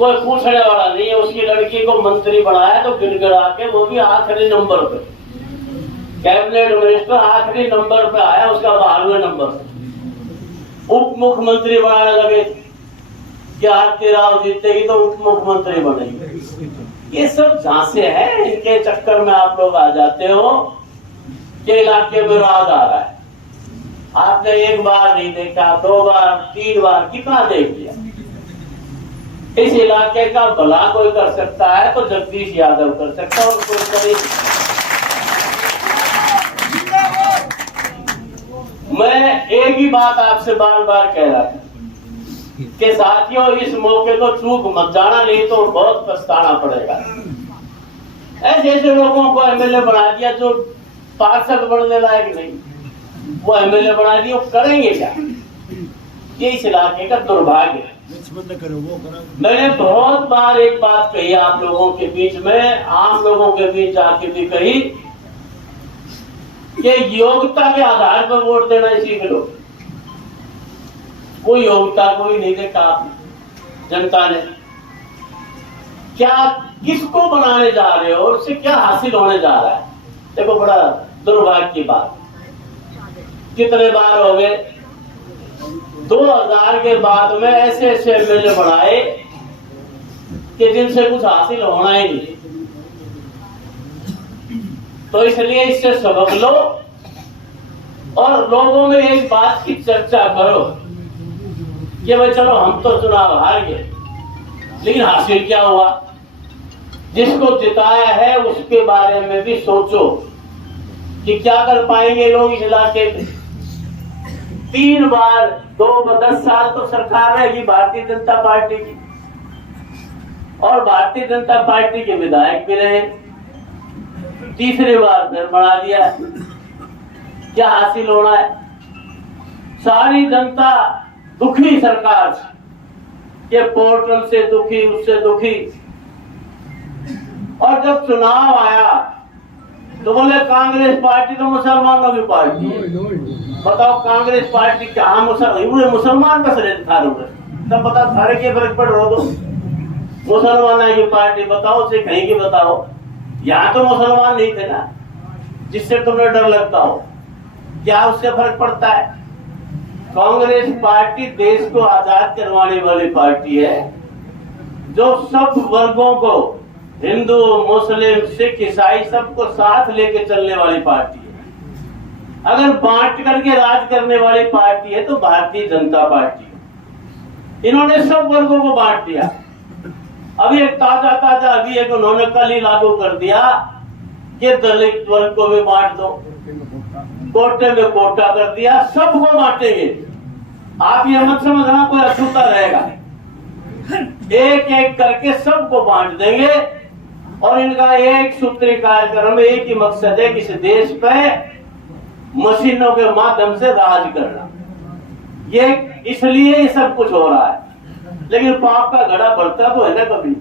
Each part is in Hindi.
कोई पूछने वाला नहीं है। उसकी लड़की को मंत्री बनाया तो गिड़गिड़ा के, वो भी आखिरी नंबर पे, कैबिनेट मिनिस्टर आखिरी नंबर पे आया, उसका 12वें नंबर पे। उप मुख्यमंत्री बनाने लगे कि आरती राव जीतेगी तो उप मुख्यमंत्री बनेगी। ये सब झांसे हैं, इनके चक्कर में आप लोग आ जाते हो कि इलाके में राज आ रहा है। आपने एक बार नहीं देखा, 2 बार 3 बार, कितना देख लिया। इस इलाके का भला कोई कर सकता है तो जगदीश यादव कर सकता है, और कोई नहीं। मैं एक ही बात आपसे बार बार कह रहा था कि साथियों, इस मौके को चूक मत जाना, नहीं तो बहुत पछताना पड़ेगा। ऐसे ऐसे लोगों को एमएलए बना दिया जो पार्षद बनने लायक नहीं, वो एमएलए बना दिया, वो करेंगे क्या? ये इस इलाके का दुर्भाग्य है। मैंने बहुत बार एक बात कही आप लोगों के बीच में, आम लोगों के बीच जाके भी कही कि योग्यता के आधार पर वोट देना सीख लो। कोई योग्यता कोई नहीं देखा आपने, जनता ने। क्या किसको बनाने जा रहे हो और उससे क्या हासिल होने जा रहा है? देखो, बड़ा दुर्भाग्य की बात, कितने बार हो गए 2000 के बाद में ऐसे ऐसे एमएलए बनाए कि जिनसे कुछ हासिल होना ही नहीं। तो इसलिए इससे सबक लो और लोगों में एक बात की चर्चा करो कि भाई चलो, हम तो चुनाव हार गए, लेकिन हासिल क्या हुआ? जिसको जिताया है उसके बारे में भी सोचो कि क्या कर पाएंगे लोग इस इलाके में। 3 बार 10 साल तो सरकार रहेगी भारतीय जनता पार्टी की, और भारतीय जनता पार्टी के विधायक भी रहे। तीसरी बार फिर बना दिया, क्या हासिल होना है? सारी जनता दुखी सरकार से, ये पोर्टल से दुखी, उससे दुखी। और जब चुनाव आया तो बोले कांग्रेस पार्टी तो मुसलमानों की पार्टी है। बताओ, कांग्रेस पार्टी कहाँ मुसलमान बस रहे था, तब बता सारे के फर्क पड़ रहा दो मुसलमान की पार्टी, बताओ उसे कहीं की बताओ। यहाँ तो मुसलमान नहीं थे ना, जिससे तुम्हें डर लगता हो, क्या उससे फर्क पड़ता है? कांग्रेस पार्टी देश को आजाद करवाने वाली पार्टी है, जो सब वर्गों को, हिंदू, मुस्लिम, सिख, ईसाई, सबको साथ लेके चलने वाली पार्टी है। अगर बांट करके राज करने वाली पार्टी है तो भारतीय जनता पार्टी है। इन्होंने सब वर्गों को बांट दिया। अभी एक ताजा अभी एक उन्होंने कल ही लागू कर दिया कि दलित वर्ग को भी बांट दो, कोटे में कोटा कर दिया, सबको बांटेंगे। आप ये मत समझना कोई अछूता रहेगा, एक एक करके सबको बांट देंगे। और इनका एक सूत्री कार्यक्रम, एक ही मकसद है कि इस देश पे मशीनों के माध्यम से राज करना। ये इसलिए ये सब कुछ हो रहा है, लेकिन पाप का घड़ा भरता तो है ना, कभी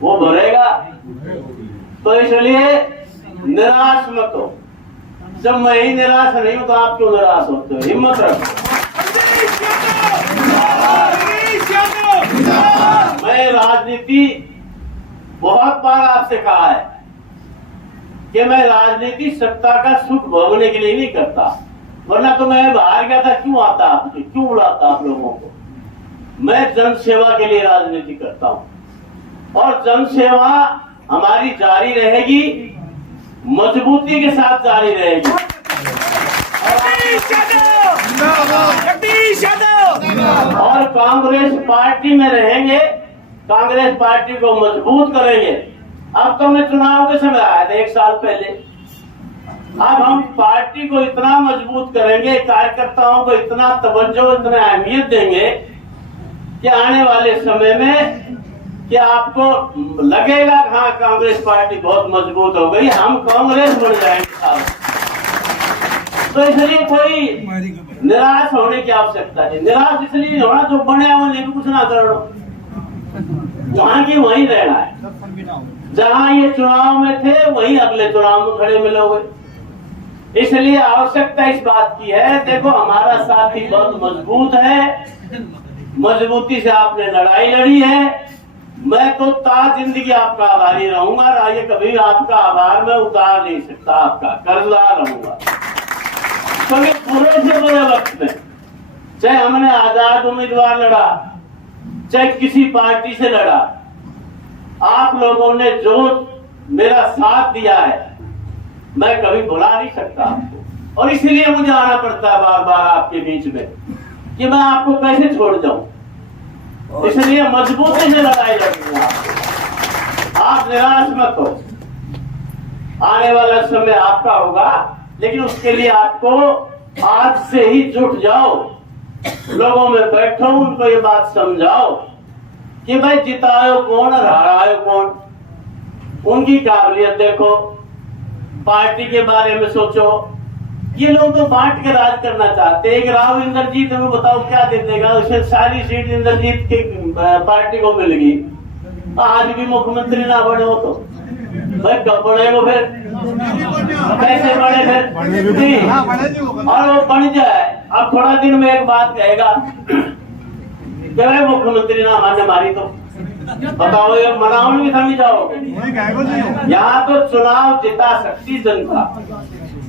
वो भरेगा। तो इसलिए निराश मत हो। जब मैं ही निराश नहीं हूं तो आप क्यों निराश होते हो? हिम्मत रखो। मैं राजनीति बहुत बार आपसे कहा है कि मैं राजनीति सत्ता का सुख भोगने के लिए नहीं करता, वरना तो मैं बाहर गया था, क्यों आता आपके, क्यों उड़ाता आप लोगों को? मैं जन सेवा के लिए राजनीति करता हूं, और जन सेवा हमारी जारी रहेगी, मजबूती के साथ जारी रहेगी। और कांग्रेस पार्टी में रहेंगे, कांग्रेस पार्टी को मजबूत करेंगे। अब तो मैं चुनाव के समय आया था 1 साल पहले, अब हम पार्टी को इतना मजबूत करेंगे, कार्यकर्ताओं को इतना तवज्जो, इतना अहमियत देंगे कि आने वाले समय में कि आपको लगेगा हाँ कांग्रेस पार्टी बहुत मजबूत हो गई, हम कांग्रेस बन जाएंगे। तो इसलिए कोई निराश होने की आवश्यकता नहीं। निराश इसलिए नहीं होना, जो बने वो लेकिन कुछ ना कर लो, वहां की वहीं रहना है। जहां ये चुनाव में थे वहीं अगले चुनाव में खड़े मिलोगे। इसलिए आवश्यकता इस बात की है, देखो हमारा साथी बहुत मजबूत है, मजबूती से आपने लड़ाई लड़ी है, मैं तो ताज जिंदगी आपका आभारी रहूंगा। आइए, कभी आपका आभार मैं उतार नहीं सकता, आपका कर्जदार रहूंगा। क्योंकि बुरे से बुरे वक्त में, चाहे हमने आजाद उम्मीदवार लड़ा, चाहे किसी पार्टी से लड़ा, आप लोगों ने जो मेरा साथ दिया है मैं कभी भुला नहीं सकता आपको। और इसलिए मुझे आना पड़ता है बार बार आपके बीच में कि मैं आपको कैसे छोड़ जाऊं। इसलिए मजबूती से लड़ाई लड़नी है आपको। आप निराश मत हो, आने वाला समय आपका होगा, लेकिन उसके लिए आपको आज से ही जुट जाओ, लोगों में बैठो, उनको ये बात समझाओ कि भाई जितायो कौन और हरायो कौन, उनकी काबिलियत देखो, पार्टी के बारे में सोचो। ये लोग तो बांट के राज करना चाहते हैं। एक राव इंद्रजीत हमें बताओ क्या दे देगा, उसे सारी सीट इंद्रजीत की पार्टी को मिल गई, आज भी मुख्यमंत्री ना बने हो तो भाई कब बने वो, फिर कैसे बने फिर? और वो बन जाए, अब थोड़ा दिन में एक बात कहेगा कि भाई मुख्यमंत्री ना माने मारी तो बताओ, ये मनाओ भी समझ जाओगे। यहाँ तो चुनाव जिता सकती जनता,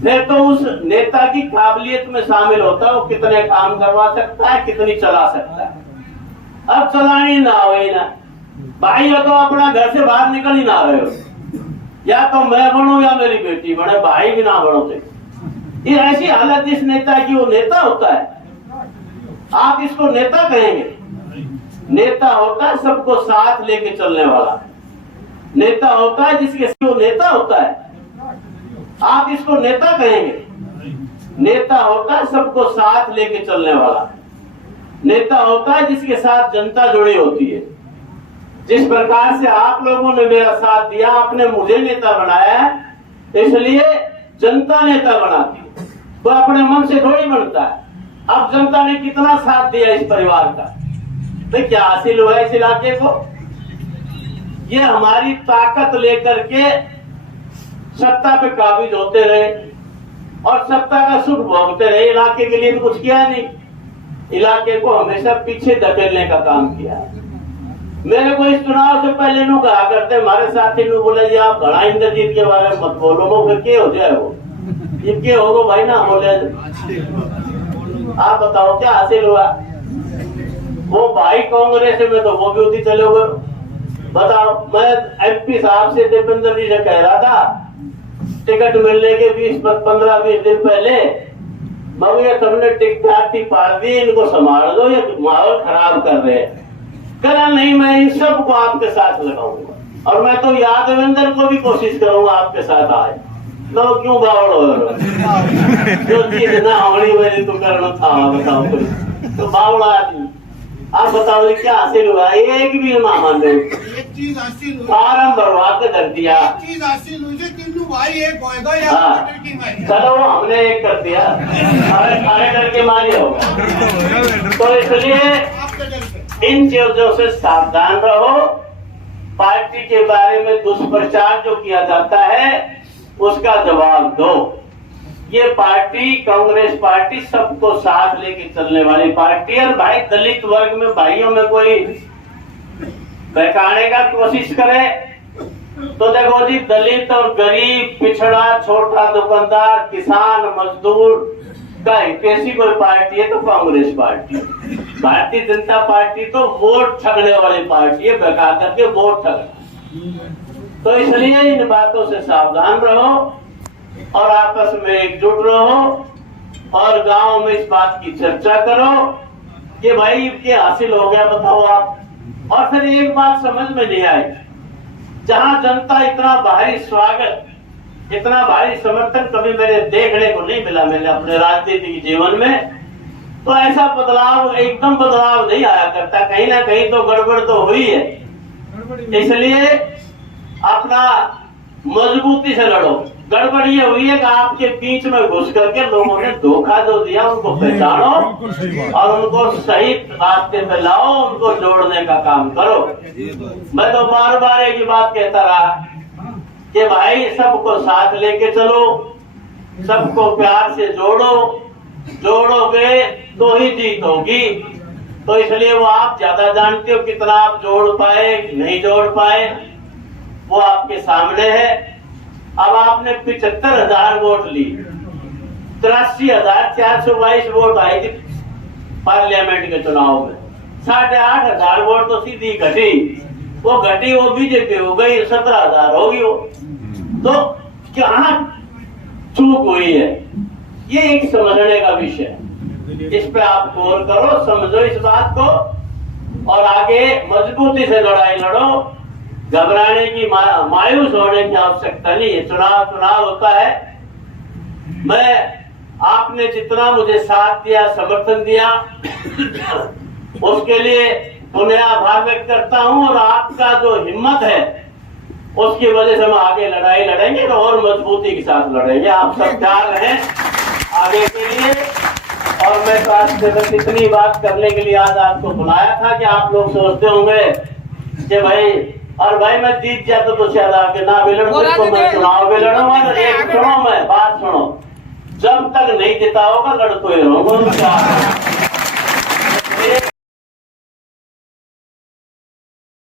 फिर तो उस नेता की काबिलियत में शामिल होता है, वो कितने काम करवा सकता है, कितनी चला सकता है। अब चलानी ना हो ना भाई, या तो अपना घर से बाहर निकल ही ना रहे हो, या तो मैं बनूं या मेरी बेटी बने, भाई भी ना बनो थे। ये ऐसी हालत इस नेता की, वो नेता होता है? आप इसको नेता कहेंगे? नेता होता है सबको साथ लेके चलने वाला, नेता होता है जिसके वो नेता होता है। आप इसको नेता कहेंगे? नेता होता है सबको साथ लेके चलने वाला, नेता होता है जिसके साथ जनता जुड़ी होती है। जिस प्रकार से आप लोगों ने मेरा साथ दिया, आपने मुझे नेता बनाया है, इसलिए जनता नेता बनाती है, तो अपने मन से थोड़ी बनता है। अब जनता ने कितना साथ दिया इस परिवार का, तो क्या हासिल हुआ इस इलाके को? ये हमारी ताकत लेकर के सत्ता पे काबिज होते रहे और सत्ता का सुख भोगते रहे, इलाके के लिए तो कुछ किया नहीं, इलाके को हमेशा पीछे धकेलने का काम किया है। मेरे को इस चुनाव से पहले नु कहा करते, हमारे साथी नु बोले जी आप घना इंद्रजीत के बारे में मत बोलो, वो फिर क्या हो जाए, वो ये क्या होगा भाई ना बोले। आप बताओ क्या हासिल हुआ? वो भाई कांग्रेस में तो वो भी उठी चले हुए। बताओ, मैं एमपी साहब से दीपेंद्र जी से कह रहा था टिकट मिलने के 15-20 दिन पहले, मगर ये तुमने टिकट पार दी, इनको संभाल दो, ये माहौल खराब कर रहे हैं। करा नहीं, मैं इन सबको आपके साथ लगाऊंगा, और मैं तो यादवेंद्र को भी कोशिश करूंगा आपके साथ आए। तो क्यों बावड़ जो चीज ना होनी मेरी तो करना था, बताओ तो बावड़ आदमी। आप बताओ क्या हासिल हुआ? एक भी मामले एक चीज हासिल हुई, फार्म भरवा के कर दिया। एक चीज हासिल हुई तीनों भाई एक होएगा या की मारी। चलो हमने एक कर दिया, सारे डर के मारे होगा। तो इसलिए इन चीजों से सावधान रहो। पार्टी के बारे में दुष्प्रचार जो किया जाता है उसका जवाब दो। ये पार्टी, कांग्रेस पार्टी, सबको साथ लेके चलने वाली पार्टी है। भाई दलित वर्ग में भाइयों में कोई बहकाने का कोशिश करे तो देखो जी, दलित और गरीब, पिछड़ा, छोटा दुकानदार, किसान, मजदूर का हितैषी कोई पार्टी है तो कांग्रेस पार्टी। भारतीय जनता पार्टी तो वोट ठगने वाली पार्टी है, बहका करके वोट ठगना। तो इसलिए इन बातों से सावधान रहो और आपस में एकजुट रहो और गांव में इस बात की चर्चा करो कि भाई क्या हासिल हो गया बताओ आप। और फिर एक बात समझ में नहीं आई, जहां जनता इतना भारी स्वागत, इतना भारी समर्थन कभी मेरे देखने को नहीं मिला मैंने अपने राजनीतिक जीवन में, तो ऐसा बदलाव, एकदम बदलाव नहीं आया करता, कहीं ना कहीं तो गड़बड़ तो हुई है। इसलिए अपना मजबूती से लड़ो। गड़बड़ ये हुई है कि आपके बीच में घुस करके लोगों ने धोखा जो दिया उनको पहचानो और उनको सही रास्ते पे लाओ, उनको जोड़ने का काम करो। मैं तो बार बार एक ही बात कहता रहा कि भाई सबको साथ लेके चलो, सबको प्यार से जोड़ो, जोड़ोगे तो ही जीत होगी। तो इसलिए वो आप ज्यादा जानते हो, कितना आप जोड़ पाए नहीं जोड़ पाए वो आपके सामने है। अब आपने 75,000 वोट ली, 83,422 वोट आई थी पार्लियामेंट के चुनाव में, 8,500 वोट तो सीधी घटी, वो बीजेपी हो गई, 17,000 होगी वो। तो कहाँ चूक हुई है, ये एक समझने का विषय है। इस पे आप गौर करो, समझो इस बात को और आगे मजबूती से लड़ाई लड़ो। घबराने की मायूस होने की आवश्यकता नहीं है। चुनाव होता है। मैं आपने जितना मुझे साथ दिया, समर्थन दिया, उसके लिए पुनः आभार व्यक्त करता हूं और आपका जो हिम्मत है उसकी वजह से हम आगे लड़ाई लड़ेंगे और मजबूती के साथ लड़ेंगे। आप सब तैयार रहें आगे के लिए। और मैं तो आज सिर्फ इतनी बात करने के लिए आज आपको बुलाया था कि आप लोग सोचते होंगे कि भाई मैं जीत जाता तो शायद आके ना भी लड़ूं, तो मैं चुनाव भी लड़ूंगा। एक सुनो, मैं बात सुनो, जब तक नहीं जिता होगा लड़ते रहूंगा।